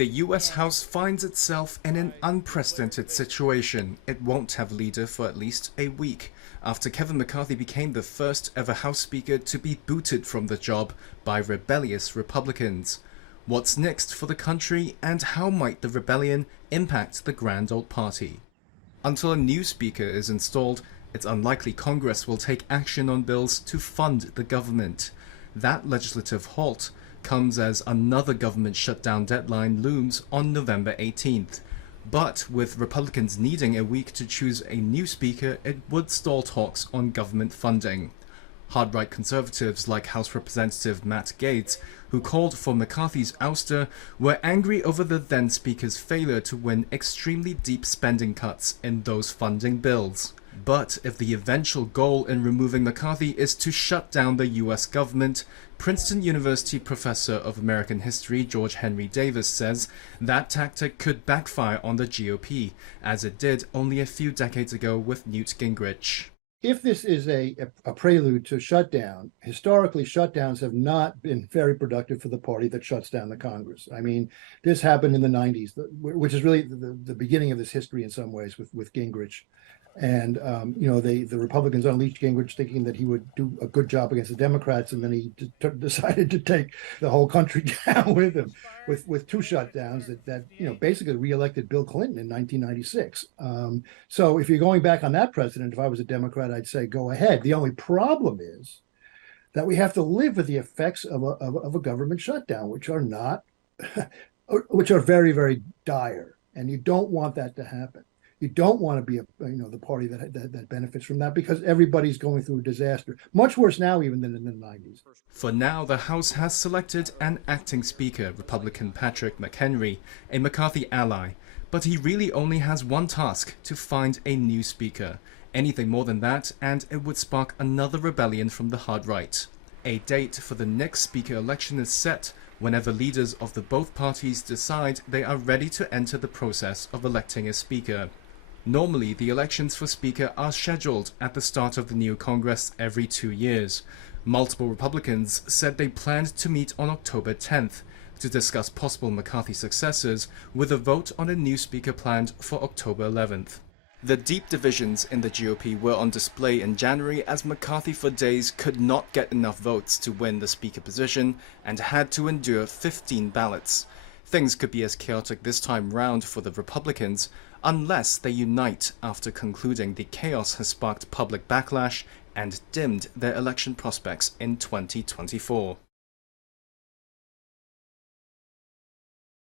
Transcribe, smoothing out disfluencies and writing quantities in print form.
The US House finds itself in an unprecedented situation. It won't have a leader for at least a week, after Kevin McCarthy became the first ever House Speaker to be booted from the job by rebellious Republicans. What's next for the country, and how might the rebellion impact the grand old party? Until a new speaker is installed, it's unlikely Congress will take action on bills to fund the government. That legislative halt comes as another government shutdown deadline looms on November 18th. But with Republicans needing a week to choose a new speaker, it would stall talks on government funding. Hard-right conservatives like House Representative Matt Gaetz, who called for McCarthy's ouster, were angry over the then-speaker's failure to win extremely deep spending cuts in those funding bills. But if the eventual goal in removing McCarthy is to shut down the US government, Princeton University professor of American history George Henry Davis says that tactic could backfire on the GOP, as it did only a few decades ago with Newt Gingrich. If this is a prelude to shutdown, historically shutdowns have not been very productive for the party that shuts down the Congress. I mean, this happened in the 90s, which is really the beginning of this history in some ways with Gingrich. And, the Republicans unleashed Gingrich thinking that he would do a good job against the Democrats, and then he decided to take the whole country down with him with two shutdowns that basically reelected Bill Clinton in 1996. So if you're going back on that precedent, if I was a Democrat, I'd say go ahead. The only problem is that we have to live with the effects of a government shutdown, which are not, which are very, very dire. And you don't want that to happen. You don't want to be the party that benefits from that, because everybody's going through a disaster. Much worse now even than in the 90s. For now, the House has selected an acting speaker, Republican Patrick McHenry, a McCarthy ally. But he really only has one task: to find a new speaker. Anything more than that, and it would spark another rebellion from the hard right. A date for the next speaker election is set whenever leaders of the both parties decide they are ready to enter the process of electing a speaker. Normally, the elections for Speaker are scheduled at the start of the new Congress every 2 years. Multiple Republicans said they planned to meet on October 10th to discuss possible McCarthy successors, with a vote on a new speaker planned for October 11th. The deep divisions in the GOP were on display in January, as McCarthy for days could not get enough votes to win the speaker position and had to endure 15 ballots. Things could be as chaotic this time round for the Republicans, unless they unite after concluding the chaos has sparked public backlash and dimmed their election prospects in 2024.